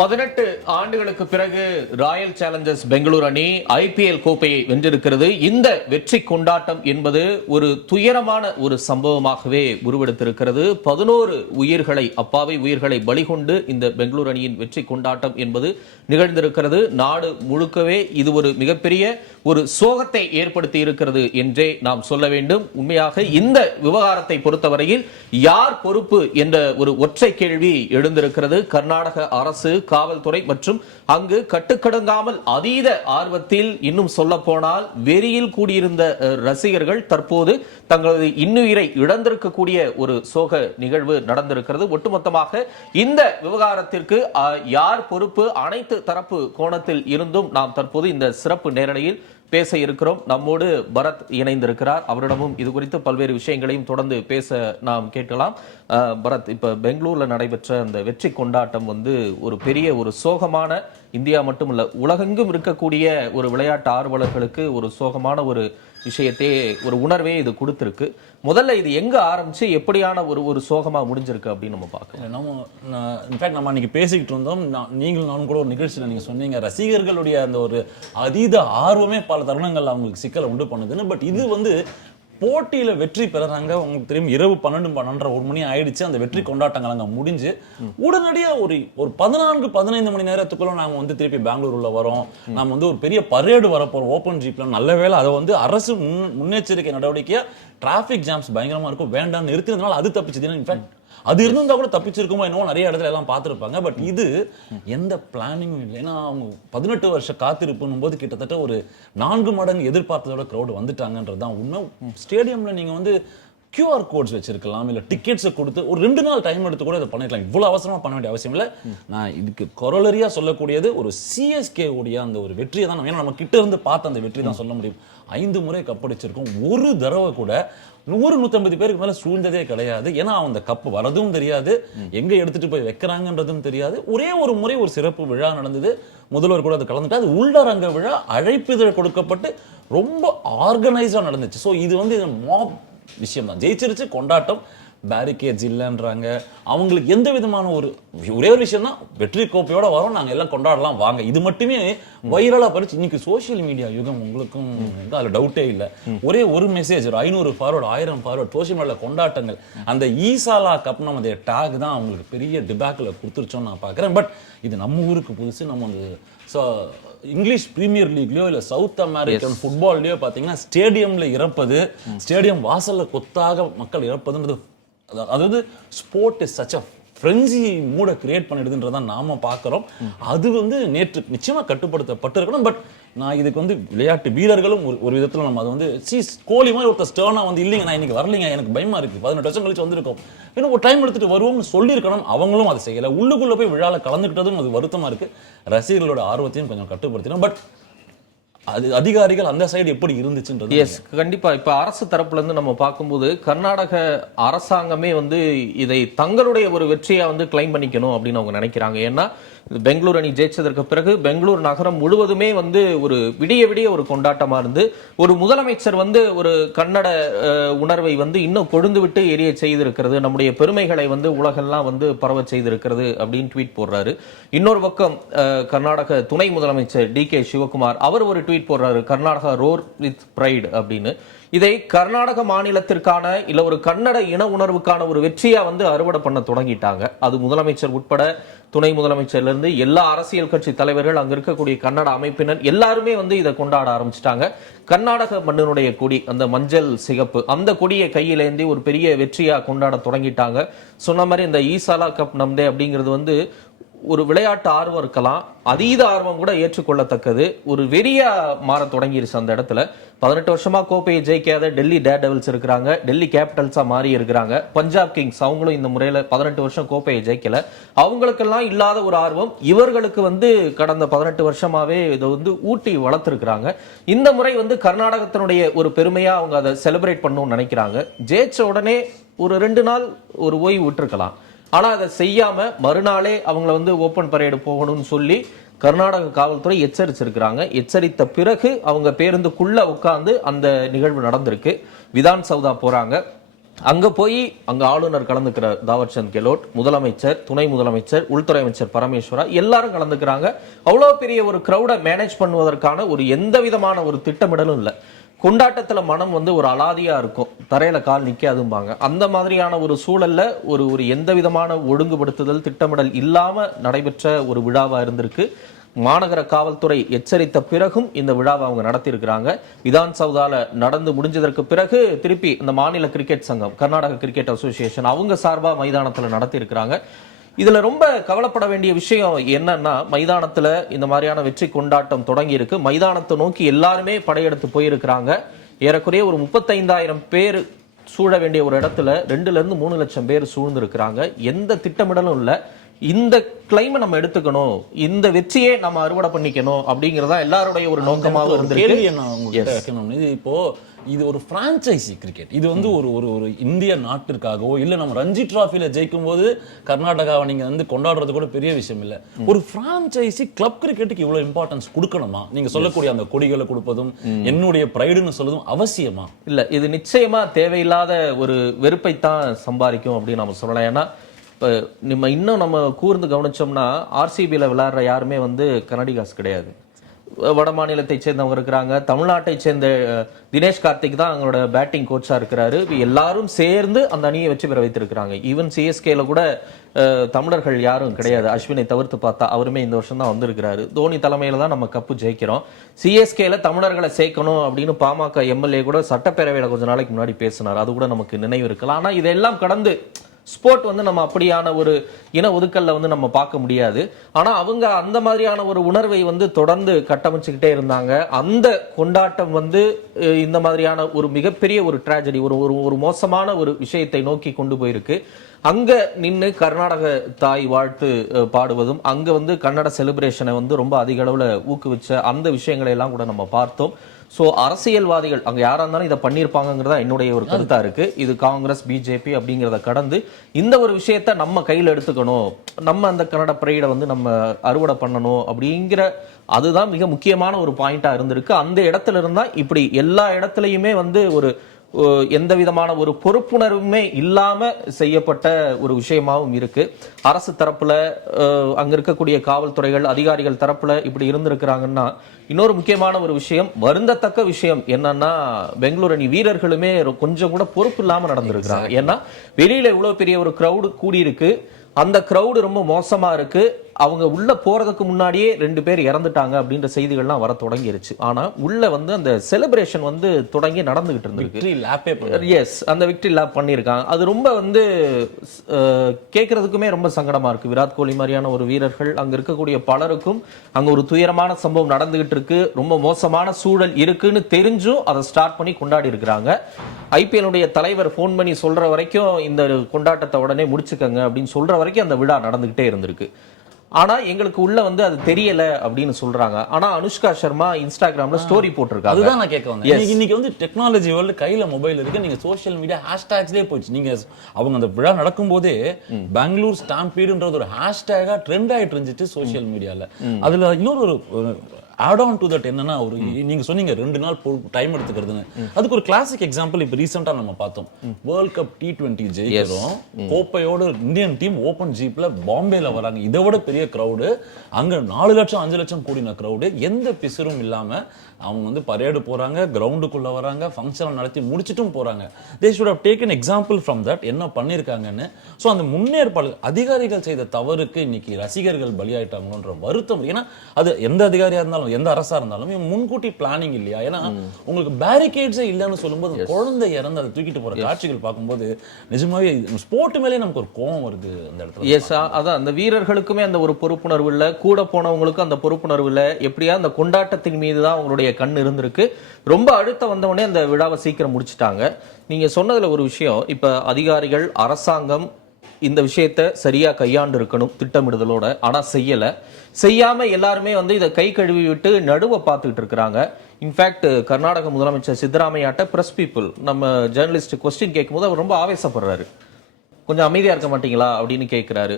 18 ஆண்டுகளுக்கு பிறகு Royal Challengers Bangalore அணி ஐபிஎல் கோப்பையை வென்றிருக்கிறது. இந்த வெற்றி கொண்டாட்டம் என்பது ஒரு துயரமான ஒரு சம்பவமாகவே உருவெடுத்திருக்கிறது. 11 உயிர்களை, அப்பாவி உயிர்களை பலிகொண்டு இந்த பெங்களூர் அணியின் வெற்றி கொண்டாட்டம் என்பது நிகழ்ந்திருக்கிறது. நாடு முழுக்கவே இது ஒரு மிகப்பெரிய ஒரு சோகத்தை ஏற்படுத்தி இருக்கிறது என்றே நாம் சொல்ல வேண்டும். உண்மையாக இந்த விவகாரத்தை பொறுத்தவரையில் யார் பொறுப்பு என்ற ஒரு ஒற்றை கேள்வி எழுந்திருக்கிறது. கர்நாடக அரசு, காவல்துறை மற்றும் அங்கு கட்டுக்கடங்காமல் அதீத ஆர்வத்தில், இன்னும் சொல்ல போனால் வெறியில் கூடியிருந்த ரசிகர்கள் தற்போது தங்களது இன்னுயிரை இழந்திருக்கக்கூடிய ஒரு சோக நிகழ்வு நடந்திருக்கிறது. ஒட்டுமொத்தமாக இந்த விவகாரத்திற்கு யார் பொறுப்பு, அனைத்து தரப்பு கோணத்தில் இருந்தும் நாம் தற்போது இந்த சிறப்பு நேரலையில் பேச இருக்கிறோம். நம்மோடு பரத் இணைந்திருக்கிறார். அவரிடமும் இது குறித்து பல்வேறு விஷயங்களையும் தொடர்ந்து பேச நாம் கேட்கலாம். பரத், இப்ப பெங்களூர்ல நடைபெற்ற அந்த வெற்றி கொண்டாட்டம் ஒரு பெரிய ஒரு சோகமான, இந்தியா மட்டுமல்ல உலகெங்கும் இருக்கக்கூடிய ஒரு விளையாட்டு ஆர்வலர்களுக்கு ஒரு சோகமான ஒரு விஷயத்தையே, ஒரு உணர்வே இது கொடுத்திருக்கு. முதல்ல இது எங்க ஆரம்பிச்சு எப்படியான ஒரு சோகமா முடிஞ்சிருக்கு அப்படின்னு நம்ம பார்க்கலாம். நம்ம அன்னைக்கு பேசிக்கிட்டு இருந்தோம். நீங்களும் நானும் கூட ஒரு நிகழ்ச்சியில் நீங்க சொன்னீங்க, ரசிகர்களுடைய அந்த ஒரு அதீத ஆர்வமே பல தருணங்கள் அவங்களுக்கு சிக்கலை உண்டு பண்ணுதுன்னு. பட் இது போட்டியில வெற்றி பெறாங்க. உங்களுக்கு தெரியும், இரவு 12, 12:30, 1 மணி ஆயிடுச்சு. அந்த வெற்றி கொண்டாட்டங்கள் அங்க முடிஞ்சு உடனடியா ஒரு 14-15 மணி நேரத்துக்குள்ள நாம திருப்பி பெங்களூர் உள்ள வரோம். நாம ஒரு பெரிய பரேடு வரப்போறோம் ஓப்பன் ஜீப்ல. நல்ல வேளை அதை அரசு முன்னெச்சரிக்கை நடவடிக்கையா டிராபிக் ஜாம்ஸ் பயங்கரமா இருக்கும், வேண்டாம் நிறுத்தினதுனால அது தப்பிச்சது. இன்ஃபேக்ட் அது இருந்தா கூட தப்பிச்சிருக்குமோ என்னவோ, நிறைய இடத்துல எல்லாம் பார்த்துருப்பாங்க. பட் இது எந்த பிளானிங்கும் இல்லை. ஏன்னா அவங்க 18 வருஷ காத்திருப்புன்னும் போது கிட்டத்தட்ட ஒரு 4 மடங்கு எதிர்பார்த்ததோட க்ரௌடு வந்துட்டாங்கன்றது தான் உண்மை. ஸ்டேடியம்ல நீங்க QR கோட்ஸ் வச்சிருக்கலாம், இல்ல டிக்கெட்ஸை கொடுத்து ஒரு 2 நாள் டைம் எடுத்து கூட இதை பண்ணிருக்கலாம். இவ்வளவு அவசரமா பண்ண வேண்டிய அவசியம் இல்லை. நான் இதுக்கு கொரோலரியா சொல்லக்கூடியது ஒரு CSK உடைய அந்த ஒரு வெற்றியை தான். ஏன்னா நம்ம கிட்ட இருந்து பார்த்த அந்த வெற்றி தான் சொல்ல முடியும். 5 முறை கப்படிச்சிருக்கோம். ஒரு தடவை கூட 100-150 பேருக்கு மேல சூழ்ந்ததே கிடையாது. ஏன்னா அந்த கப்பு வரதும் தெரியாது, எங்க எடுத்துட்டு போய் வைக்கிறாங்கன்றதும் தெரியாது. ஒரே ஒரு முறை ஒரு சிறப்பு விழா நடந்தது, முதல்வர் கூட அது கலந்துட்டு, அது உள்ளரங்க விழா, அழைப்பிதழ் கொடுக்கப்பட்டு ரொம்ப ஆர்கனைஸா நடந்துச்சு. ஸோ இது மாப் விஷயம் தான். ஜெயிச்சிருச்சு, கொண்டாட்டம். பேரிகேட்ஸ் இல்லைன்றாங்க. அவங்களுக்கு எந்த விதமான ஒரே ஒரு விஷயம் தான், வெற்றி கோப்பையோட வரோம், நாங்க எல்லாம் கொண்டாடலாம் வாங்க. இது மட்டுமே வைரலா பறிச்சு. இன்னைக்கு சோசியல் மீடியா யுகம், உங்களுக்கும் அதுல டவுட்டே இல்லை. ஒரே ஒரு மெசேஜ், ஒரு 500 ஃபார்வர்ட், 1000 ஃபார்வர்ட், சோசியல் மீடியால கொண்டாட்டங்கள். அந்த ஈசாலா கப் நம்ம டேக் தான் அவங்களுக்கு பெரிய டிபேக்கில் கொடுத்துருச்சோன்னு நான் பார்க்குறேன். பட் இது நம்ம ஊருக்கு புதுசு. நம்ம இங்கிலீஷ் பிரீமியர் லீக்லயோ இல்ல சவுத் அமெரிக்கன் ஃபுட்பால்லயோ பாத்தீங்கன்னா ஸ்டேடியம்ல இறப்பது, ஸ்டேடியம் வாசல்ல கொத்தாக மக்கள் இறப்பதுன்றது, அதாவது sport is such a frenzy மூட கிரியேட் பண்ணிடுதுன்றதான் நாம பார்க்கிறோம். அது நேற்று நிச்சயமா கட்டுப்படுத்தப்பட்டிருக்கணும். பட் நான் இதுக்கு விளையாட்டு வீரர்களும் ஒரு விதத்துல நம்ம அதை கோலி மாதிரி ஒருத்தர் ஸ்டர்னா இல்லைங்க நான் இன்னைக்கு வரலைங்க, எனக்கு பயமா இருக்கு, 18 வருஷம் கழிச்சு வந்திருக்கோம், இன்னும் ஒரு டைம் எடுத்துட்டு வருவோம்னு சொல்லியிருக்கணும். அவங்களும் அதை செய்யல. உள்ளுக்குள்ள போய் விழால கலந்துக்கிட்டதும் அது வருத்தமா இருக்கு. ரசிகர்களோட ஆர்வத்தையும் கொஞ்சம் கட்டுப்படுத்தினோம். பட் அது அதிகாரிகள் அந்த சைடு எப்படி இருந்துச்சுன்றது. எஸ், கண்டிப்பா. இப்ப அரசு தரப்புல இருந்து நம்ம பார்க்கும்போது கர்நாடக அரசாங்கமே இதை தங்களுடைய ஒரு வெற்றியா கிளைம் பண்ணிக்கணும் அப்படின்னு அவங்க நினைக்கிறாங்க. ஏன்னா பெங்களூர் அணி ஜெயிச்சதற்கு பிறகு பெங்களூர் நகரம் முழுவதுமே ஒரு விடிய ஒரு கொண்டாட்டமா இருந்து, ஒரு முதலமைச்சர் ஒரு கன்னட உணர்வை இன்னும் கொழுந்து விட்டு எரிய செய்திருக்கிறது, நம்முடைய பெருமைகளை உலகெல்லாம் பரவ செய்திருக்கிறது அப்படின்னு ட்வீட் போடுறாரு. இன்னொரு பக்கம் கர்நாடக துணை முதலமைச்சர் DK சிவகுமார் அவர் ஒரு ட்வீட் போடுறாரு, கர்நாடகா ரோர் வித் பிரைட் அப்படின்னு. இதை கர்நாடக மாநிலத்திற்கான இல்ல ஒரு கன்னட இன உணர்வுக்கான ஒரு வெற்றியா அறுவடை பண்ண தொடங்கிட்டாங்க. அது முதலமைச்சர் உட்பட துணை முதலமைச்சர்ல இருந்து எல்லா அரசியல் கட்சி தலைவர்கள், அங்க இருக்கக்கூடிய கன்னட அமைப்பினர் எல்லாருமே இதை கொண்டாட ஆரம்பிச்சிட்டாங்க. கர்நாடக மண்ணினுடைய கொடி, அந்த மஞ்சள் சிகப்பு, அந்த கொடியை கையிலேந்தி ஒரு பெரிய வெற்றியா கொண்டாட தொடங்கிட்டாங்க. சொன்ன மாதிரி இந்த ஈசாலா கப் நம்தே அப்படிங்கிறது ஒரு விளையாட்டு ஆர்வம் இருக்கலாம், அதீத ஆர்வம் கூட ஏற்றுக்கொள்ளத்தக்கது, ஒரு வெறியா மாற தொடங்கிருச்சு அந்த இடத்துல. 18 வருஷமா கோப்பையை ஜெயிக்காத டெல்லி டேர் டெவில்ஸ் இருக்கிறாங்க, டெல்லி கேபிட்டல்ஸா மாறி இருக்கிறாங்க. பஞ்சாப் கிங்ஸ் அவங்களும் இந்த முறையில 18 வருஷம் கோப்பையை ஜெயிக்கல. அவங்களுக்கெல்லாம் இல்லாத ஒரு ஆர்வம் இவர்களுக்கு கடந்த 18 வருஷமாவே இதை ஊட்டி வளர்த்திருக்கிறாங்க. இந்த முறை கர்நாடகத்தினுடைய ஒரு பெருமையா அவங்க அதை செலிப்ரேட் பண்ணணும்னு நினைக்கிறாங்க. ஜெயிச்ச உடனே ஒரு 2 நாள் ஒரு ஓய்வு விட்டுருக்கலாம். ஆனா அதை செய்யாம மறுநாளே அவங்கள ஓபன் பரேடு போகணும்னு சொல்லி கர்நாடக காவல்துறை எச்சரிச்சிருக்கிறாங்க. எச்சரித்த பிறகு அவங்க பேருந்துக்குள்ள உட்கார்ந்து அந்த நிகழ்வு நடந்திருக்கு. விதான் சௌதா போறாங்க. அங்க போய் அங்க ஆளுநர் கலந்துக்கிறார், தாவர்சந்த் கெலோட், முதலமைச்சர், துணை முதலமைச்சர், உள்துறை அமைச்சர் பரமேஸ்வரா, எல்லாரும் கலந்துக்கிறாங்க. அவ்வளவு பெரிய ஒரு கிரௌட மேனேஜ் பண்ணுவதற்கான ஒரு எந்த விதமான ஒரு திட்டமிடலும் இல்லை. கொண்டாட்டத்துல மனம் வந்து ஒரு அலாதியா இருக்கும், தரையில கால் நிக்காதும்பாங்க. அந்த மாதிரியான ஒரு சூழல்ல ஒரு எந்த விதமான ஒழுங்குபடுத்துதல் திட்டமிடல் இல்லாம நடைபெற்ற ஒரு விழாவா இருந்திருக்கு. மாநகர காவல்துறை எச்சரித்த பிறகும் இந்த விழாவை அவங்க நடத்தியிருக்கிறாங்க. விதான் சௌதால நடந்து முடிஞ்சதற்கு பிறகு திருப்பி இந்த மாநில கிரிக்கெட் சங்கம், கர்நாடக கிரிக்கெட் அசோசியேஷன், அவங்க சார்பா மைதானத்துல நடத்தியிருக்கிறாங்க. இதுல ரொம்ப கவலைப்பட வேண்டிய விஷயம் என்னன்னா, மைதானத்துல இந்த மாதிரியான வெற்றி கொண்டாட்டம் தொடங்கி இருக்கு. மைதானத்தை நோக்கி எல்லாருமே படையெடுத்து போயிருக்கிறாங்க. ஏறக்குறைய ஒரு 35,000 பேர் சூழ வேண்டிய ஒரு இடத்துல 2 ல இருந்து 3 லட்சம் பேர் சூழ்ந்து இருக்கிறாங்க. எந்த திட்டமிடலும் இல்லை. இந்த கிளைமை நம்ம எடுத்துக்கணும், இந்த வெற்றியே நம்ம அறுவடை பண்ணிக்கணும் அப்படிங்கறதா எல்லாருடைய ஒரு நோக்கமாக இருந்திருக்கு. இது இப்போ இது ஒரு பிரான்சைசி கிரிக்கெட். இது வந்து ஒரு இந்திய நாட்டிற்காகவோ இல்ல நம்ம ரஞ்சி டிராஃபில ஜெயிக்கும் போது கர்நாடகாவை நீங்க வந்து கொண்டாடுறது கூட பெரிய விஷயம் இல்ல. ஒரு பிரான்சைசி கிளப் கிரிக்கெட்டுக்கு இவ்வளவு இம்பார்ட்டன்ஸ் கொடுக்கணுமா? நீங்க சொல்லக்கூடிய அந்த கொடிகளை கொடுப்பதும் என்னுடைய பிரைடுன்னு சொல்றதும் அவசியமா? இல்ல, இது நிச்சயமா தேவையில்லாத ஒரு வெறுப்பை தான் சம்பாதிக்கும் அப்படின்னு நம்ம சொல்லலாம். ஏன்னா இப்போ நம்ம கூர்ந்து கவனிச்சோம்னா ஆர்சிபியில் விளையாடுற யாருமே வந்து கனடிகாஸ் கிடையாது. வட மாநிலத்தை சேர்ந்தவங்க இருக்கிறாங்க. தமிழ்நாட்டை சேர்ந்த தினேஷ் கார்த்திக் தான் அவங்களோட பேட்டிங் கோச்சா இருக்கிறாரு. எல்லாரும் சேர்ந்து அந்த அணியை வெற்றி பெற வைத்திருக்கிறாங்க. ஈவன் சிஎஸ்கேல கூட தமிழர்கள் யாரும் கிடையாது, அஸ்வினை தவிர்த்து பார்த்தா. அவருமே இந்த வருஷம் தான் வந்திருக்கிறாரு. தோனி தலைமையில தான் நம்ம கப்பு ஜெயிக்கிறோம். சிஎஸ்கேல தமிழர்களை சேர்க்கணும் அப்படின்னு பாமக எம்எல்ஏ கூட சட்டப்பேரவையில கொஞ்ச நாளைக்கு முன்னாடி பேசினார். அது கூட நமக்கு நினைவு இருக்கலாம். ஆனா இதெல்லாம் கடந்து ஸ்போர்ட் வந்து நம்ம அப்படியான ஒரு இன ஒதுக்கல்ல வந்து நம்ம பார்க்க முடியாது. ஆனா அவங்க அந்த மாதிரியான ஒரு உணர்வை வந்து தொடர்ந்து கட்டமைச்சுக்கிட்டே இருந்தாங்க. அந்த கொண்டாட்டம் வந்து இந்த மாதிரியான ஒரு மிகப்பெரிய ஒரு டிராஜடி, ஒரு மோசமான ஒரு விஷயத்தை நோக்கி கொண்டு போயிருக்கு. அங்க நின்று கர்நாடக தாய் வாழ்த்து பாடுவதும், அங்க வந்து கன்னட செலிப்ரேஷனை வந்து ரொம்ப அதிக அளவுல ஊக்குவிச்ச அந்த விஷயங்களை எல்லாம் கூட நம்ம பார்த்தோம். சோ அரசியல்வாதிகள் அங்க யாரா இருந்தாலும் இதை பண்ணியிருப்பாங்கிறதா என்னுடைய ஒரு கருத்தா இருக்கு. இது காங்கிரஸ், பிஜேபி அப்படிங்கிறத கடந்து இந்த ஒரு விஷயத்த நம்ம கையில் எடுத்துக்கணும், நம்ம அந்த கன்னட பிரைடை வந்து நம்ம அறுவடை பண்ணணும் அப்படிங்கிற அதுதான் மிக முக்கியமான ஒரு பாயிண்டா இருந்திருக்கு. அந்த இடத்துல இருந்தா இப்படி எல்லா இடத்துலயுமே வந்து ஒரு எந்த விதமான ஒரு பொறுப்புணர்வுமே இல்லாம செய்யப்பட்ட ஒரு விஷயமாவும் இருக்கு. அரசு தரப்புல அங்க இருக்கக்கூடிய காவல்துறைகள் அதிகாரிகள் தரப்புல இப்படி இருந்திருக்கிறாங்கன்னா, இன்னொரு முக்கியமான ஒரு விஷயம், வருந்தத்தக்க விஷயம் என்னன்னா, பெங்களூரு அணி வீரர்களுமே கொஞ்சம் கூட பொறுப்பு இல்லாம நடந்திருக்கிறாங்க. ஏன்னா வெளியில இவ்வளவு பெரிய ஒரு கிரௌடு கூடி இருக்கு, அந்த கிரௌடு ரொம்ப மோசமா இருக்கு, அவங்க உள்ள போறதுக்கு முன்னாடியே 2 பேர் இறந்துட்டாங்க அப்படின்ற செய்திகள்லாம் வர தொடங்கிருச்சு. ஆனா உள்ள வந்து அந்த செலிப்ரேஷன் வந்து தொடங்கி நடந்துகிட்டு இருந்திருக்கு. எஸ், அந்த விக்டரி லேப் பண்ணியிருக்காங்க. அது ரொம்ப வந்து கேட்கறதுக்குமே ரொம்ப சங்கடமா இருக்கு. விராட் கோலி மாதிரியான ஒரு வீரர்கள், அங்க இருக்கக்கூடிய பலருக்கும் அங்க ஒரு துயரமான சம்பவம் நடந்துகிட்டு இருக்கு, ரொம்ப மோசமான சூழல் இருக்குன்னு தெரிஞ்சும் அதை ஸ்டார்ட் பண்ணி கொண்டாடி இருக்கிறாங்க. ஐபிஎல்லுடைய தலைவர் போன் பண்ணி சொல்ற வரைக்கும் இந்த கொண்டாட்டத்தை உடனே முடிச்சுக்கங்க அப்படின்னு சொல்ற வரைக்கும் அந்த விழா நடந்துகிட்டே இருந்திருக்கு. ஆனா எங்களுக்கு உள்ள வந்து அது தெரியல அப்படின்னு சொல்றாங்க. ஆனா அனுஷ்கா சர்மா இன்ஸ்டாகிராம்ல ஸ்டோரி போட்டிருக்காங்க. அதுதான் நான் கேட்க வந்தேன். இன்னைக்கு வந்து டெக்னாலஜி வேர்ல்டு கையில மொபைல் இருக்கு, நீங்க சோஷியல் மீடியா ஹேஷ்டேக்ஸ்லயே போயிடுச்சு. நீங்க அவங்க அந்த விழா நடக்கும் போதே பெங்களூர் ஸ்டாம்பீடுன்றது ஒரு ஹேஷ்டேகா ட்ரெண்ட் ஆயிட்டு இருந்துச்சு சோஷியல் மீடியால. அதுல இன்னொரு ஆட் ஆன் டு தட் என்னன்னா, ஒரு நீங்க சொன்னீங்க 2 நாள் டைம் எடுத்துக்கிறதுன்னு, அதுக்கு ஒரு கிளாசிக் எக்ஸாம்பிள் இப்ப ரீசெண்டா நம்ம பார்த்தோம். வேர்ல்ட் கப் T20 ஜெயிக்கிறோம், கோப்பையோட இந்தியன் டீம் ஓபன் ஜீப்ல பாம்பேல வராங்க. இதை விட பெரிய கிரௌடு, அங்க 4 லட்சம் 5 லட்சம் கூடின கிரௌடு, எந்த பிசுறும் இல்லாம அவங்க வந்து பரேடு போறாங்க, கிரவுண்டுக்குள்ள வராங்க, ஃபங்க்ஷன் நடத்தி முடிச்சிட்டும் போறாங்க. They should have taken example from that, என்ன பண்ணிருக்காங்கன்னு. ஸோ அந்த முன்னேற்பாடு அதிகாரிகள் செய்த தவறுக்கு இன்னைக்கு ரசிகர்கள் பலியாயிட்டாங்கன்ற வருத்தம். ஏன்னா அது எந்த அதிகாரியா இருந்தாலும் எந்த அரசா இருந்தாலும் முன்கூட்டி பிளானிங் இல்லையா? ஏன்னா உங்களுக்கு பேரிகேட்ஸே இல்லைன்னு சொல்லும்போது குழந்தை இறந்து அதை தூக்கிட்டு போற காட்சிகள் பார்க்கும்போது நிஜமாவே ஸ்போர்ட் மேலே நமக்கு ஒரு கோபம் வருது அந்த இடத்துல. எஸ், அதான் அந்த வீரர்களுக்குமே அந்த ஒரு பொறுப்புணர்வு இல்லை, கூட போனவங்களுக்கும் அந்த பொறுப்புணர்வு இல்லை. எப்படியா அந்த கொண்டாட்டத்தின் மீது தான் அவங்களுடைய கண் இருந்திருக்கு. ரொம்ப அழுத்தம் வந்தவொடனே அந்த விழாவை சீக்கிரம் முடிச்சுட்டாங்க. நீங்க சொன்னதுல ஒரு விஷயம், இப்ப அதிகாரிகள் அரசாங்கம் இந்த விஷயத்தை சரியா கையாண்டு இருக்கணும் திட்டமிடுதலோட. ஆனா செய்யாம எல்லாருமே வந்து இதை கை கழுவி விட்டு நடுவை பார்த்துக்கிட்டு இருக்கிறாங்க. இன்ஃபேக்ட் கர்நாடக முதலமைச்சர் சித்தராமையாட்ட பிரஸ் பீப்புள் நம்ம ஜேர்னலிஸ்ட் கொஸ்டின் கேட்கும்போது அவர் ரொம்ப ஆவேசப்படுறாரு. கொஞ்சம் அமைதியா இருக்க மாட்டீங்களா அப்படின்னு கேட்கிறாரு.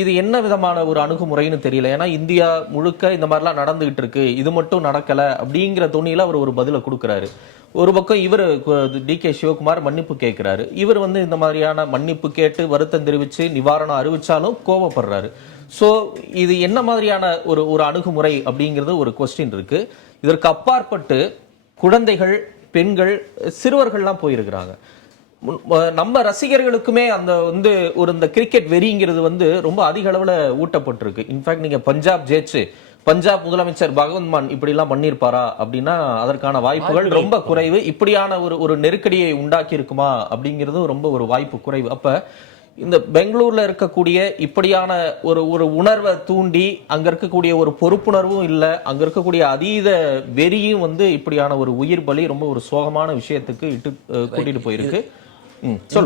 இது என்ன விதமான ஒரு அணுகுமுறைன்னு தெரியல. ஏன்னா இந்தியா முழுக்க இந்த மாதிரிலாம் நடந்துகிட்டு இருக்கு, இது மட்டும் நடக்கல அப்படிங்கிற துணியில அவர் ஒரு பதிலை கொடுக்கிறாரு. ஒரு பக்கம் இவர் DK சிவகுமார் மன்னிப்பு கேட்கிறாரு. இவர் வந்து இந்த மாதிரியான மன்னிப்பு கேட்டு வருத்தம் தெரிவிச்சு நிவாரணம் அறிவிச்சாலும் கோபப்படுறாரு. சோ இது என்ன மாதிரியான ஒரு அணுகுமுறை அப்படிங்கிறது ஒரு கொஸ்டின் இருக்கு. இதற்கு அப்பாற்பட்டு குழந்தைகள், பெண்கள், சிறுவர்கள்லாம் போயிருக்கிறாங்க. நம்ம ரசிகர்களுக்குமே அந்த வந்து இந்த கிரிக்கெட் வெறிங்கிறது வந்து ரொம்ப அதிக அளவுல ஊட்டப்பட்டிருக்கு. இன்ஃபேக்ட் நீங்க பஞ்சாப் ஜெயிச்சு பஞ்சாப் முதலமைச்சர் பகவந்த் மான் இப்படி எல்லாம் பண்ணிருப்பாரா அப்படின்னா அதற்கான வாய்ப்புகள் ரொம்ப குறைவு. இப்படியான ஒரு நெருக்கடியை உண்டாக்கி இருக்குமா அப்படிங்கிறது ரொம்ப ஒரு வாய்ப்பு குறைவு. அப்ப இந்த பெங்களூர்ல இருக்கக்கூடிய இப்படியான ஒரு உணர்வை தூண்டி அங்க இருக்கக்கூடிய ஒரு பொறுப்புணர்வும் இல்ல, அங்க இருக்கக்கூடிய அதீத வெறியும் வந்து இப்படியான ஒரு உயிர் பலி ரொம்ப ஒரு சோகமான விஷயத்துக்கு கூட்டிட்டு போயிருக்கு.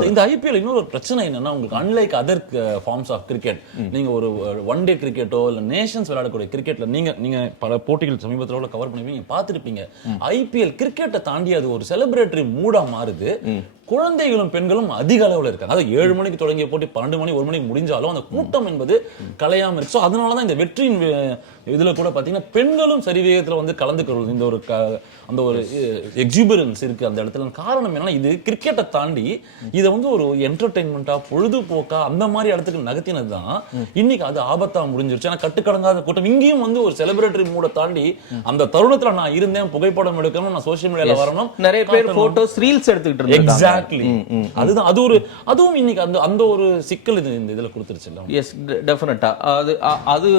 இந்த ஐபிஎல் இன்னொரு பிரச்சனை என்னன்னா, உங்களுக்கு unlike other forms of cricket, நீங்க ஒரு ஒன் டே கிரிக்கெட்டோ இல்ல நேஷன்ஸ் விளையாடக்கூடிய கிரிக்கெட்ல நீங்க பல போட்டிகள் சமீபத்தில் கவர் பண்ணுவீங்க, பார்த்துருப்பீங்க. ஐபிஎல் கிரிக்கெட்டை தாண்டி அது ஒரு செலிபிரேட்டரி மூடா மாறுது. குழந்தைகளும் பெண்களும் அதிக அளவில் இருக்காங்க. அதாவது 7 மணிக்கு தொடங்கிய போட்டி 12 மணி 1 மணிக்கு முடிஞ்சாலும் அந்த கூட்டம் என்பது கலையாம இருக்கு. அதனாலதான் இந்த வெற்றியின் இதுல கூட பாத்தீங்கன்னா பெண்களும் சரிவேகத்துல வந்து கலந்துக்கிறது, இந்த ஒரு அந்த ஒரு எக்ஸிபிரன்ஸ் இருக்கு அந்த இடத்துல. காரணம் என்னன்னா, இது கிரிக்கெட்டை தாண்டி இதை வந்து ஒரு என்டர்டைன்மெண்டா பொழுதுபோக்கா அந்த மாதிரி இடத்துக்கு நகர்த்தினது தான் இன்னைக்கு அது ஆபத்தா முடிஞ்சிருச்சு. ஏன்னா கட்டுக்கடங்காத கூட்டம் இங்கேயும் வந்து ஒரு செலிபிரேட்டரி மூட தாண்டி அந்த தருணத்துல நான் இருந்தேன், புகைப்படம் எடுக்கணும், நான் சோசியல் மீடியால வரணும், நிறைய பேர் போட்டோஸ் ரீல்ஸ் எடுத்துக்கிட்டு இருந்தாங்க. அதுதான் அதுவும் இன்னைக்கு அந்த ஒரு சிக்கல் இந்த இதுல கொடுத்துருச்சு. எஸ், டெஃபினட்டா. அது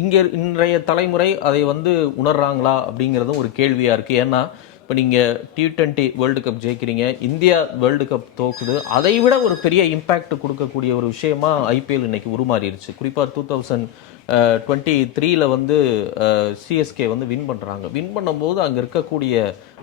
இங்க இன்றைய தலைமுறை அதை வந்து உணர்றாங்களா அப்படிங்கறதும் ஒரு கேள்வியா இருக்கு. ஏன்னா இப்ப நீங்க T20 வேர்ல்டு கப் ஜெயிக்கிறீங்க, இந்தியா வேர்ல்டு கப் தோக்குது, அதை விட ஒரு பெரிய இம்பாக்ட் கொடுக்கக்கூடிய ஒரு விஷயமா IPL இன்னைக்கு உருமாறிடுச்சு. குறிப்பா 2023ல வந்து CSK வந்து வின் பண்றாங்க. வின் பண்ணும்போது அங்க இருக்கக்கூடிய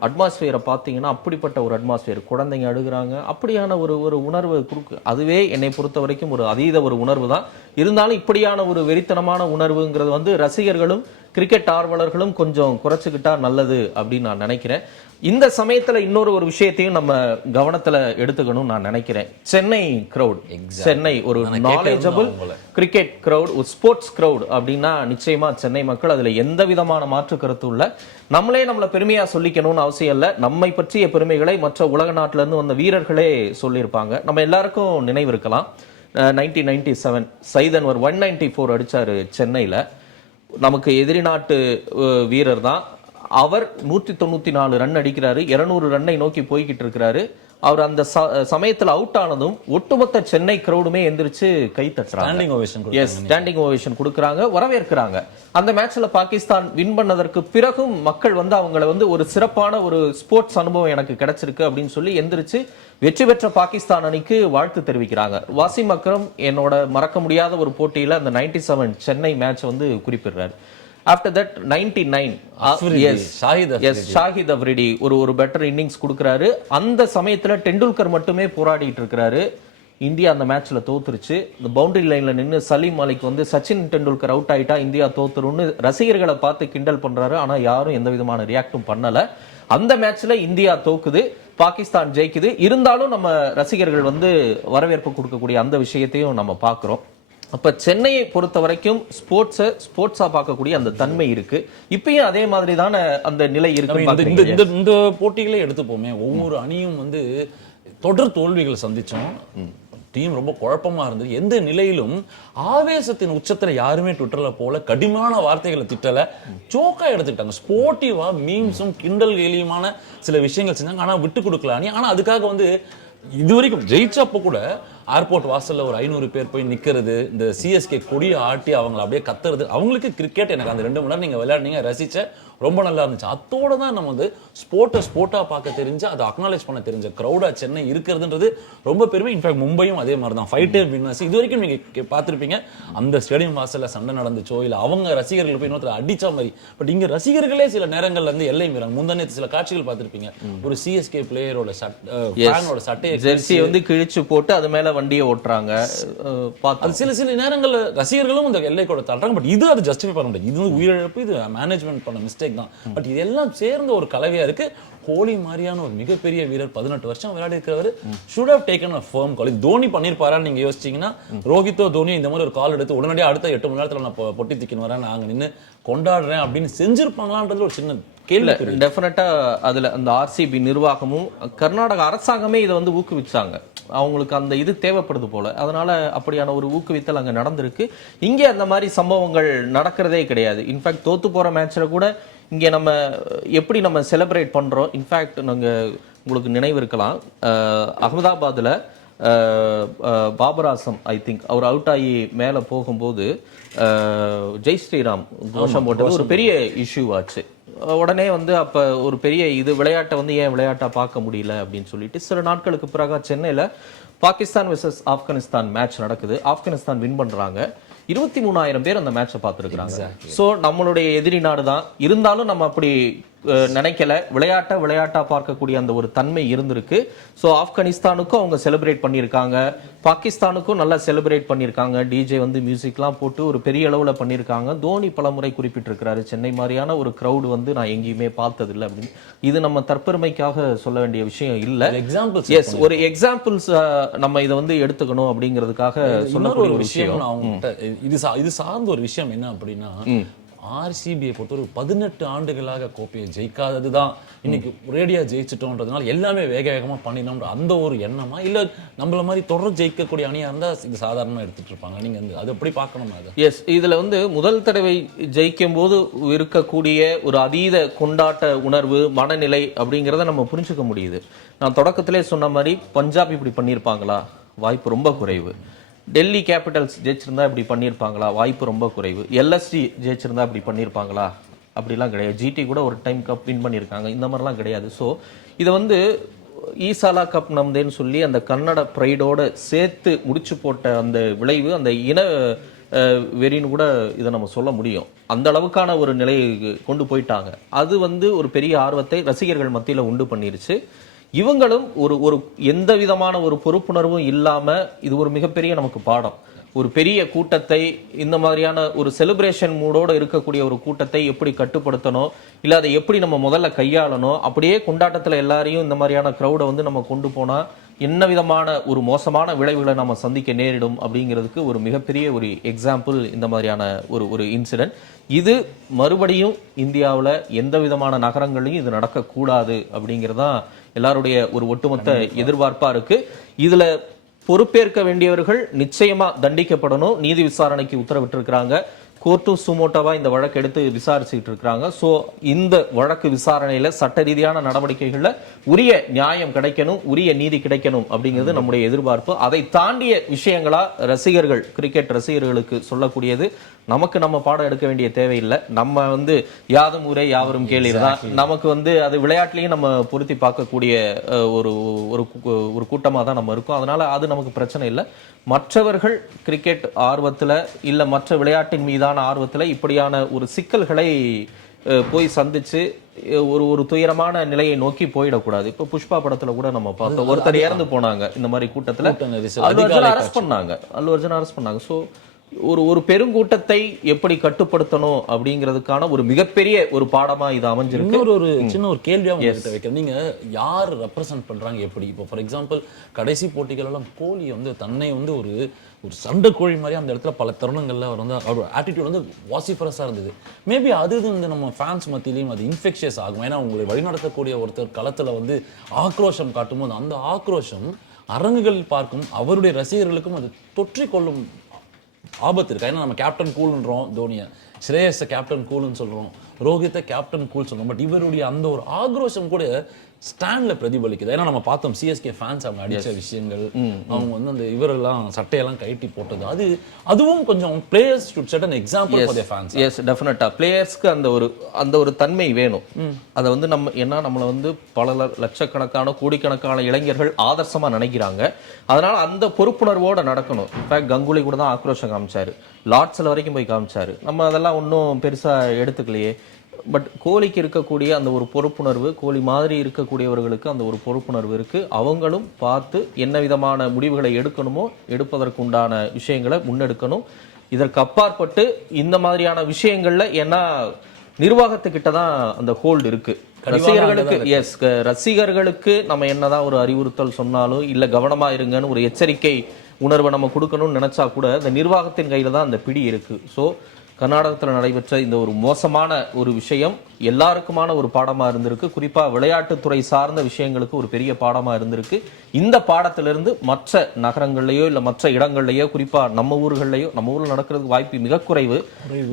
அட்மாஸ்பியரை பார்த்தீங்கன்னா அப்படிப்பட்ட ஒரு அட்மாஸ்பியர், குழந்தைங்க அழுகுறாங்க, அப்படியான ஒரு உணர்வு கொடுக்கு. அதுவே என்னை பொறுத்த வரைக்கும் ஒரு அதீத ஒரு உணர்வு தான். இருந்தாலும் இப்படியான ஒரு வெறித்தனமான உணர்வுங்கிறது வந்து ரசிகர்களும் கிரிக்கெட் ஆர்வலர்களும் கொஞ்சம் குறைச்சிக்கிட்டா நல்லது அப்படின்னு நான் நினைக்கிறேன். இந்த சமயத்துல இன்னொரு விஷயத்தையும் நம்ம கவனத்துல எடுத்துக்கணும் நான் நினைக்கிறேன். சென்னை கிரவுட், சென்னை ஒரு நாலேஜபிள் கிரிக்கெட் கிரவுட், ஒரு ஸ்போர்ட்ஸ் கிரவுட் அப்படின்னா நிச்சயமா சென்னை மக்கள் அதுல எந்த விதமான மாற்று கருத்து இல்ல. நம்மளை பெருமையா சொல்லிக்கணும்னு அவசியம் இல்ல. நம்மை பற்றிய பெருமைகளை மற்ற உலக நாட்டுல இருந்து வந்த வீரர்களே சொல்லியிருப்பாங்க. நம்ம எல்லாருக்கும் நினைவு இருக்கலாம், 1997 சைத் அன்வர் 194 அடிச்சாரு சென்னையில. நமக்கு எதிரி நாட்டு வீரர் தான் அவர். 194 ரன் அடிக்கிறாரு, 200 ரன்னை நோக்கி போய்கிட்டு இருக்கிறாரு. அவர் அந்த சமயத்துல அவுட் ஆனதும் ஒட்டுமொத்த சென்னை கிரவுடுமே எந்திரிச்சு கை தட்டுறாங்க, ஸ்டாண்டிங் ஓவேஷன் கொடுக்கறாங்க, வரவேற்கிறாங்க. அந்த மேட்ச்ல பாகிஸ்தான் வின் பண்ணதற்கு பிறகும் மக்கள் வந்து அவங்களை வந்து ஒரு சிறப்பான ஒரு ஸ்போர்ட்ஸ் அனுபவம் எனக்கு கிடைச்சிருக்கு அப்படின்னு சொல்லி எந்திரிச்சு வெற்றி பெற்ற பாகிஸ்தான் அணிக்கு வாழ்த்து தெரிவிக்கிறாங்க. வாசிம் அக்ரம் என்னோட மறக்க முடியாத ஒரு போட்டியில அந்த 97 சென்னை மேட்ச் வந்து குறிப்பிடுறாரு. After that 99 ஷாஹித் அஃப்ரிடி ஒரு பெட்டர் இன்னிங்ஸ் கொடுக்கறாரு. அந்த சமயத்துல டெண்டுல்கர் மட்டுமே போராடிட்டு இருக்காரு. இந்தியா அந்த மேட்ச்ல தோத்துருச்சு. இந்த பவுண்டரி லைன்ல நின்னு சலீம் மாலிக் வந்து சச்சின் டெண்டுல்கர் அவுட் ஆயிட்டா இந்தியா தோத்துருன்னு ரசிகர்களை பார்த்து கிண்டல் பண்றாரு. ஆனா யாரும் எந்த விதமான ரியாக்டும் பண்ணல. அந்த மேட்ச்ல இந்தியா தோக்குது, பாகிஸ்தான் ஜெயிக்குது. இருந்தாலும் நம்ம ரசிகர்கள் வந்து வரவேற்பு கொடுக்கக்கூடிய அந்த விஷயத்தையும் நம்ம பார்க்கிறோம். அப்ப சென்னையை பொறுத்த வரைக்கும் ஸ்போர்ட்ஸா பார்க்கக்கூடிய அந்த தன்மை இருக்கு. இப்பயும் அதே மாதிரி தான அந்த நிலை இருக்கு. இந்த போட்டிகளே எடுத்துப்போமே, ஒவ்வொரு அணியும் வந்து தொடர் தோல்விகளை சந்திச்சோம். டீம் ரொம்ப குழப்பமா இருந்தது. எந்த நிலையிலும் ஆவேசத்தின் உச்சத்துல யாருமே ட்விட்டர்ல போல கடினமான வார்த்தைகளை திட்டல, ஜோக்கா எடுத்துக்கிட்டாங்க. ஸ்போர்ட்டிவா மீம்ஸும் கிண்டல் கேலியுமான சில விஷயங்கள் செஞ்சாங்க. ஆனா விட்டு கொடுக்கல அணி. ஆனா அதுக்காக வந்து இதுவரைக்கும் ஜெயிச்சப்போ கூட ஏர்போர்ட் வாசல்ல ஒரு 500 பேர் போய் நிக்கிறது, இந்த CSK கொடியை ஆட்டி அவங்களை அப்படியே கத்துறது. அவங்களுக்கு கிரிக்கெட் எனக்கு அந்த 2 மணி நேரம் நீங்க விளையாடுனீங்க, ரசிச்ச, ரொம்ப நல்லா இருந்துச்சு. அதோட தான் நம்ம வந்து ஸ்போர்ட்டா பார்க்க தெரிஞ்ச, அதை அக்னாலேஜ் பண்ண தெரிஞ்ச கிரௌடா சென்னை இருக்கிறதுன்றது ரொம்ப பெருமை. இன்ஃபேக்ட் மும்பையும் அதே மாதிரி தான், 5 டைம் வின்னர்ஸ். இது வரைக்கும் நீங்க பார்த்திருப்பீங்க, அந்த ஸ்டேடியம் வாசல்ல சண்டை நடந்துச்சோ இல்ல அவங்க ரசிகர்கள் போய் இன்னொருத்தர் அடிச்ச மாதிரி. பட் இங்க ரசிகர்களே சில நேரங்கள்ல இருந்து எல்லை மீறாங்க. முந்தானே சில காட்சிகள் பார்த்திருப்பீங்க, ஒரு CSK பிளேயரோட ஃபேனோட சட்டையை ஜெர்சி வந்து கிழிச்சு போட்டு அது மேல வண்டியை ஓட்டுறாங்க. அது சில நேரங்கள்ல ரசிகர்களும் இந்த எல்லை கூட தாழ்றாங்க. பட் இது அது ஜஸ்டிஃபை பண்ண முடியாது. இது உயிரிழப்பு, இது மேனேஜ்மெண்ட் பண்ண மிஸ்டேக் தான். பட் இதெல்லாம் சேர்ந்த ஒரு கலவையா இருக்கு. கோலி மாதிரியான ஒரு மிகப்பெரிய வீரர் 18 வருஷம் விளையாடி இருக்கிறவர் should have taken a firm call. Dhoni பண்ணிருப்பாரான்னு நீங்க யோசிச்சீங்கன்னா, ரோஹித்தோ தோனியோ இந்த மாதிரி ஒரு கால் எடுத்து உடனடியாக அடுத்த 8 மணி நேரத்துல நான் பொட்டி தூக்கின்னு வரேன், நாங்க நின்று கொண்டாடுறேன் அப்படின்னு செஞ்சிருப்பாங்களான்றது ஒரு சின்ன கேள்வி. டெஃபினட்டா அதுல அந்த ஆர்சிபி நிர்வாகமும் கர்நாடக அரசாங்கமே இதை வந்து ஊக்குவிச்சாங்க. அவங்களுக்கு அந்த இது தேவைப்படுது போல, அதனால அப்படியான ஒரு ஊக்குவித்தல் அங்க நடந்திருக்கு. இங்கே அந்த மாதிரி சம்பவங்கள் நடக்கிறதே கிடையாது. இன்ஃபேக்ட் தோத்து போற மேட்ச்ல கூட இங்கே நம்ம எப்படி நம்ம செலிப்ரேட் பண்றோம். இன்ஃபேக்ட் நாங்க உங்களுக்கு நினைவு இருக்கலாம், அகமதாபாத்ல பாபர் ஆசம் ஐ திங்க் அவர் அவுட் ஆகி மேல போகும்போது ஜெய் ஸ்ரீராம் கோஷம் போட்டது ஒரு பெரிய இஷ்யூ ஆச்சு. உடனே வந்து அப்ப ஒரு பெரிய இது விளையாட்டை வந்து ஏன் விளையாட்டா பார்க்க முடியல அப்படின்னு சொல்லிட்டு சில நாட்களுக்கு பிறகு சென்னையில பாகிஸ்தான் வெர்சஸ் ஆப்கானிஸ்தான் மேட்ச் நடக்குது. ஆப்கானிஸ்தான் வின் பண்றாங்க. 23,000 பேர் அந்த மேட்சை பார்த்துருக்காங்க. சோ நம்மளுடைய எதிரி நாடு தான் இருந்தாலும் நம்ம அப்படி நினைக்கல. விளையாட்டா பார்க்கக்கூடிய அந்த ஒரு தன்மை இருந்திருக்கு. சோ ஆப்கானிஸ்தானுக்கும் அவங்க செலிப்ரேட் பண்ணியிருக்காங்க, பாகிஸ்தானுக்கும் நல்லா செலிப்ரேட் பண்ணியிருக்காங்க. டிஜே வந்து மியூசிக்லாம் போட்டு ஒரு பெரிய அளவுல பண்ணியிருக்காங்க. தோனி பலமுறை குறிப்பிட்டிருக்கிறாரு, சென்னை மாதிரியான ஒரு கிரௌடு வந்து நான் எங்கேயுமே பார்த்தது இல்லை அப்படின்னு. இது நம்ம தற்பெருமைக்காக சொல்ல வேண்டிய விஷயம் இல்ல. எஸ், ஒரு எக்ஸாம்பிள்ஸ் நம்ம இதை வந்து எடுத்துக்கணும் அப்படிங்கிறதுக்காக சொல்லக்கூடிய ஒரு விஷயம். இது சார்ந்த ஒரு விஷயம் என்ன அப்படின்னா, ஆர்சிபியை பொறுத்தவரை 18 ஆண்டுகளாக கோப்பையை ஜெயிக்காததுதான் இன்னைக்கு ரேடியா ஜெயிச்சிட்டோன்றதுனால எல்லாமே வேகமா பண்ணினோம் அந்த ஒரு எண்ணமா, இல்ல நம்மள மாதிரி தொடர் ஜெயிக்கக்கூடிய அணியா இருந்தா இது சாதாரணமா எடுத்துட்டு இருப்பாங்க? நீங்க அது எப்படி பார்க்கணும்? அது எஸ், இதுல வந்து முதல் தடவை ஜெயிக்கும் போது இருக்கக்கூடிய ஒரு அதீத கொண்டாட்ட உணர்வு, மனநிலை அப்படிங்கிறத நம்ம புரிஞ்சுக்க முடியுது. நான் தொடக்கத்திலே சொன்ன மாதிரி பஞ்சாப் இப்படி பண்ணியிருப்பாங்களா? வாய்ப்பு ரொம்ப குறைவு. டெல்லி கேபிட்டல்ஸ் ஜெயிச்சிருந்தா இப்படி பண்ணியிருப்பாங்களா? வாய்ப்பு ரொம்ப குறைவு. எல்எஸ்டி ஜெயிச்சிருந்தா இப்படி பண்ணியிருப்பாங்களா? அப்படிலாம் கிடையாது. ஜிடி கூட ஒரு டைம் கப் வின் பண்ணியிருக்காங்க. இந்த மாதிரிலாம் கிடையாது. ஸோ இதை வந்து ஈசாலா கப் நம்தேன்னு சொல்லி அந்த கன்னட ப்ரைடோட சேர்த்து முடிச்சு போட்ட அந்த விளைவு, அந்த இன வெறின்னு கூட இதை நம்ம சொல்ல முடியும். அந்த அளவுக்கான ஒரு நிலையை கொண்டு போயிட்டாங்க. அது வந்து ஒரு பெரிய ஆர்வத்தை ரசிகர்கள் மத்தியில் உண்டு பண்ணிருச்சு. இவங்களும் ஒரு எந்த விதமான ஒரு பொறுப்புணர்வும் இல்லாம, இது ஒரு மிகப்பெரிய நமக்கு பாடம். ஒரு பெரிய கூட்டத்தை, இந்த மாதிரியான ஒரு செலிப்ரேஷன் மூடோட இருக்கக்கூடிய ஒரு கூட்டத்தை எப்படி கட்டுப்படுத்தணும், இல்ல அதை எப்படி நம்ம முதல்ல கையாளணும், அப்படியே கொண்டாட்டத்துல எல்லாரையும் இந்த மாதிரியான கிரௌடை வந்து நம்ம கொண்டு போனா என்ன விதமான ஒரு மோசமான விளைவுகளை நம்ம சந்திக்க நேரிடும் அப்படிங்கிறதுக்கு ஒரு மிகப்பெரிய ஒரு எக்ஸாம்பிள் இந்த மாதிரியான ஒரு இன்சிடென்ட். இது மறுபடியும் இந்தியாவில் எந்த விதமான நகரங்களையும் இது நடக்கக்கூடாது அப்படிங்கிறதான் எல்லாருடைய ஒரு ஒட்டுமொத்த எதிர்பார்ப்பா இருக்கு. இதுல பொறுப்பேற்க வேண்டியவர்கள் நிச்சயமா தண்டிக்கப்படணும். நீதி விசாரணைக்கு உத்தரவிட்டிருக்கிறாங்க. கோர்ட்டும் சுமோட்டோவா இந்த வழக்கு எடுத்து விசாரிச்சுட்டு இருக்காங்க. சோ இந்த வழக்கு விசாரணையில சட்ட ரீதியான நடவடிக்கைகள்ல உரிய நியாயம் கிடைக்கணும், உரிய நீதி கிடைக்கணும் அப்படிங்கிறது நம்முடைய எதிர்பார்ப்பு. அதை தாண்டிய விஷயங்களா ரசிகர்கள், கிரிக்கெட் ரசிகர்களுக்கு சொல்லக்கூடியது, நமக்கு நம்ம பாடம் எடுக்க வேண்டிய தேவையில்லை. நம்ம வந்து யாதும் ஊரே யாவரும் கேளீர் தான். நமக்கு வந்து அது விளையாட்டுலயும் நம்ம பொருத்தி பார்க்கக்கூடிய ஒரு கூட்டமா தான் நம்ம இருக்கோம். அதனால அது நமக்கு பிரச்சனை இல்லை. மற்றவர்கள் கிரிக்கெட் ஆர்வத்துல இல்ல மற்ற விளையாட்டின் மீதான ஆர்வத்துல இப்படியான ஒரு சிக்கல்களை போய் சந்திச்சு ஒரு துயரமான நிலையை நோக்கி போயிடக்கூடாது. இப்ப புஷ்பா படத்துல கூட நம்ம பார்த்தோம், ஒருத்தர் இறந்து போனாங்க இந்த மாதிரி கூட்டத்துல. அல்லு அர்ஜுன் அரெஸ்ட் பண்ணாங்க. சோ ஒரு பெருங்கூட்டத்தை எப்படி கட்டுப்படுத்தணும் அப்படிங்கிறதுக்கான ஒரு மிகப்பெரிய ஒரு பாடமா இது அமைஞ்சிருக்கு. ஒரு சின்ன ஒரு கேள்வியா வைக்கிறேன். நீங்க யார் ரெப்ரசென்ட் பண்றாங்க எப்படி? இப்போ ஃபார் எக்ஸாம்பிள் கடைசி போட்டிகள் எல்லாம் கோலி வந்து தன்னை வந்து ஒரு சண்டை கோழி மாதிரி அந்த இடத்துல பல தருணங்கள்ல அவர் வந்து அவரோட ஆட்டிடியூட் வந்து வாசிஃபரஸா இருந்தது. மேபி அது வந்து நம்ம ஃபேன்ஸ் மத்தியிலையும் அது இன்ஃபெக்ஷியஸ் ஆகும். ஏன்னா உங்களை வழிநடத்தக்கூடிய ஒருத்தர் களத்துல வந்து ஆக்ரோஷம் காட்டும்போது அந்த ஆக்ரோஷம் அரங்குகளில் பார்க்கும் அவருடைய ரசிகர்களுக்கும் அது தொற்றிக்கொள்ளும் ஆபத்து இருக்கு. ஏன்னா நம்ம கேப்டன் கூல்ன்றோம் தோனியை, ஸ்ரேயஸை கேப்டன் கூல்னு சொல்றோம், ரோஹித்தை கேப்டன் கூல் சொல்றோம். பட் இவருடைய அந்த ஒரு ஆக்ரோஷம் கூட ஸ்டாண்ட்ல பிரதிபலிக்குது. ஏன்னா நம்ம பார்த்தோம் சிஎஸ்கே ஃபேன்ஸ் அவங்க அடிச்ச விஷயங்கள், அவங்க வந்து அந்த இவரெல்லாம் சட்டையெல்லாம் கழட்டி போட்டது, அதுவும் கொஞ்சம் players should set an example for their fans. Yes, டெஃபினட்டா பிளேயர்ஸ்க்கு அந்த ஒரு தன்மை வேணும். அதை வந்து நம்மளை வந்து பல லட்சக்கணக்கான கோடிக்கணக்கான இளைஞர்கள் ஆதர்சமா நினைக்கிறாங்க. அதனால அந்த பொறுப்புணர்வோட நடக்கணும். இன்ஃபேக்ட் கங்குலி கூட தான் ஆக்ரோஷம் காமிச்சாரு, லார்ட்ஸ்ல வரைக்கும் போய் காமிச்சாரு. நம்ம அதெல்லாம் ஒன்றும் பெருசா எடுத்துக்கலையே. பட் கோலிக்கு இருக்கக்கூடிய அந்த ஒரு பொறுப்புணர்வு, கோலி மாதிரி இருக்கக்கூடியவர்களுக்கு அந்த ஒரு பொறுப்புணர்வு இருக்கு. அவங்களும் பார்த்து என்ன விதமான முடிவுகளை எடுக்கணுமோ எடுப்பதற்குண்டான விஷயங்களை முன்னெடுக்கணும். இதற்கு அப்பாற்பட்டு இந்த மாதிரியான விஷயங்கள்ல ஏன்னா நிர்வாகத்துக்கிட்ட தான் அந்த ஹோல்டு இருக்கு. ரசிகர்களுக்கு நம்ம என்னதான் ஒரு அறிவுறுத்தல் சொன்னாலும் இல்ல கவனமா இருங்கன்னு ஒரு எச்சரிக்கை உணர்வை நம்ம கொடுக்கணும்னு நினைச்சா கூட அந்த நிர்வாகத்தின் கையில தான் அந்த பிடி இருக்கு. ஸோ கர்நாடகத்தில் நடைபெற்ற இந்த ஒரு மோசமான ஒரு விஷயம் எல்லாருக்குமான ஒரு பாடமா இருந்திருக்கு. குறிப்பா விளையாட்டுத்துறை சார்ந்த விஷயங்களுக்கு ஒரு பெரிய பாடமா இருந்திருக்கு. இந்த பாடத்திலிருந்து மற்ற நகரங்கள்லயோ இல்ல மற்ற இடங்கள்லயோ குறிப்பா நம்ம ஊர்கள்லயோ, நம்ம ஊர்ல நடக்கிறதுக்கு வாய்ப்பு மிக குறைவு.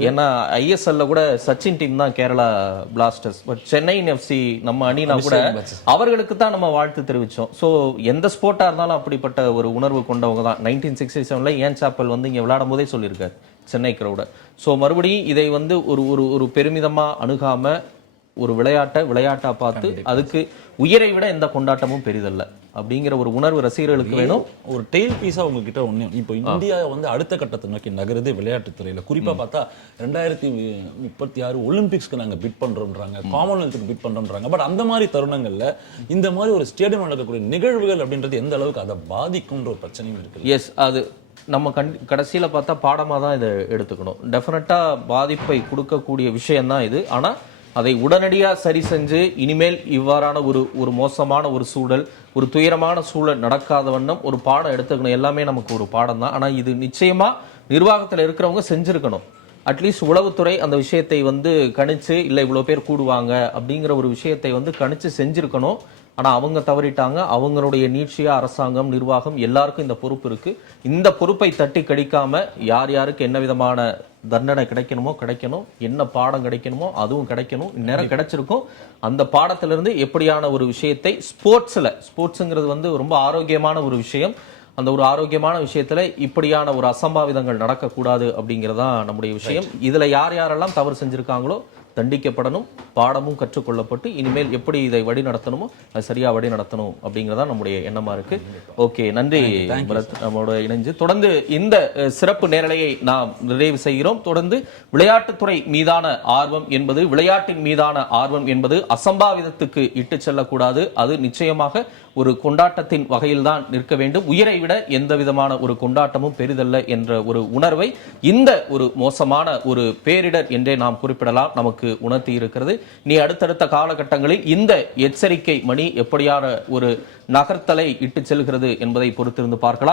ஏன்னா ஐஎஸ்எல்ல கூட சச்சின் டீம் தான் Kerala blasters. But Chennai FC நம்ம அணினா கூட அவர்களுக்கு தான் நம்ம வாழ்த்து தெரிவிச்சோம். ஸோ எந்த ஸ்போர்ட்டா இருந்தாலும் அப்படிப்பட்ட ஒரு உணர்வு கொண்டவங்க தான். 1967 ஏன் சாப்பல் வந்து இங்க விளையாடும் போதே சொல்லியிருக்காரு சென்னை கிரௌட. ஸோ மறுபடியும் இதை வந்து ஒரு பெருமிதமா அணுகாம ஒரு விளையாட்டா பார்த்து அதுக்கு உயிரை விட எந்த கொண்டாட்டமும் பெரிதல்ல அப்படிங்கிற ஒரு உணர்வு ரசிகர்களுக்கு வேணும். ஒரு டெய்ல் பீஸா உங்ககிட்ட ஒண்ணு, இப்போ இந்தியா வந்து அடுத்த கட்டத்தை நோக்கி நகருது விளையாட்டுத்துறையில. குறிப்பா பார்த்தா 2036 ஒலிம்பிக்ஸ்க்கு நாங்க பிட் பண்றோம்ன்றாங்க, காமன்வெல்த்துக்கு பிட் பண்றோம்ன்றாங்க. பட் அந்த மாதிரி தருணங்கள்ல இந்த மாதிரி ஒரு ஸ்டேடியம் நடக்கக்கூடிய நிகழ்வுகள் அப்படின்றது எந்த அளவுக்கு அதை பாதிக்கும்ன்ற ஒரு பிரச்சனையும் இருக்கு. எஸ், அது நம்ம கடைசியில பார்த்தா பாடமா தான் இதை எடுத்துக்கணும். டெஃபினட்டா பாதிப்பை கொடுக்கக்கூடிய விஷயம் தான் இது. ஆனா அதை உடனடியா சரி செஞ்சு இனிமேல் இவ்வாறான ஒரு மோசமான ஒரு சூழல், ஒரு துயரமான சூழல் நடக்காத வண்ணம் ஒரு பாடம் எடுத்துக்கணும். எல்லாமே நமக்கு ஒரு பாடம் தான். ஆனா இது நிச்சயமா நிர்வாகத்தில் இருக்கிறவங்க செஞ்சிருக்கணும். அட்லீஸ்ட் உளவுத்துறை அந்த விஷயத்தை வந்து கணிச்சு இல்ல இவ்வளவு பேர் கூடுவாங்க அப்படிங்கிற ஒரு விஷயத்தை வந்து கணிச்சு செஞ்சிருக்கணும். ஆனா அவங்க தவறிட்டாங்க. அவங்களுடைய நீட்சியா அரசாங்கம், நிர்வாகம் எல்லாருக்கும் இந்த பொறுப்பு இருக்கு. இந்த பொறுப்பை தட்டி கழிக்காம யார் யாருக்கு என்ன விதமான தண்டனை கிடைக்கணும், என்ன பாடம் கிடைக்கணுமோ அதுவும் கிடைக்கணும். இந்நேரம் கிடைச்சிருக்கும். அந்த பாடத்திலிருந்து எப்படியான ஒரு விஷயத்தை ஸ்போர்ட்ஸுங்கிறது வந்து ரொம்ப ஆரோக்கியமான ஒரு விஷயம். அந்த ஒரு ஆரோக்கியமான விஷயத்துல இப்படியான ஒரு அசம்பாவிதங்கள் நடக்கக்கூடாது அப்படிங்கறதான் நம்முடைய விஷயம். இதுல யார் யாரெல்லாம் தவறு செஞ்சிருக்காங்களோ தண்டிக்கப்படணும், பாடமும் கற்றுக்கொள்ளப்பட்டு இனிமேல் எப்படி இதை வழி நடத்தணுமோ அது சரியா வழி நடத்தணும் அப்படிங்கறதா நம்முடைய எண்ணமா இருக்கு. ஓகே, நன்றி பரத். நம்மளோட இணைஞ்சு தொடர்ந்து இந்த சிறப்பு நேரலையை நாம் நிறைவு செய்கிறோம். தொடர்ந்து விளையாட்டுத்துறை மீதான ஆர்வம் என்பது, விளையாட்டின் மீதான ஆர்வம் என்பது அசம்பாவிதத்துக்கு இட்டு செல்லக்கூடாது. அது நிச்சயமாக ஒரு கொண்டாட்டத்தின் வகையில் தான் நிற்க வேண்டும். உயிரை விட எந்த விதமான ஒரு கொண்டாட்டமும் பெரிதல்ல என்ற ஒரு உணர்வை இந்த ஒரு மோசமான ஒரு பேரிடர் என்றே நாம் குறிப்பிடலாம் நமக்கு உணர்த்தி இருக்கிறது. நீ அடுத்தடுத்த காலகட்டங்களில் இந்த எச்சரிக்கை மணி எப்படியான ஒரு நகர்த்தலை இட்டு செல்கிறது என்பதை பொறுத்திருந்து பார்க்கலாம்.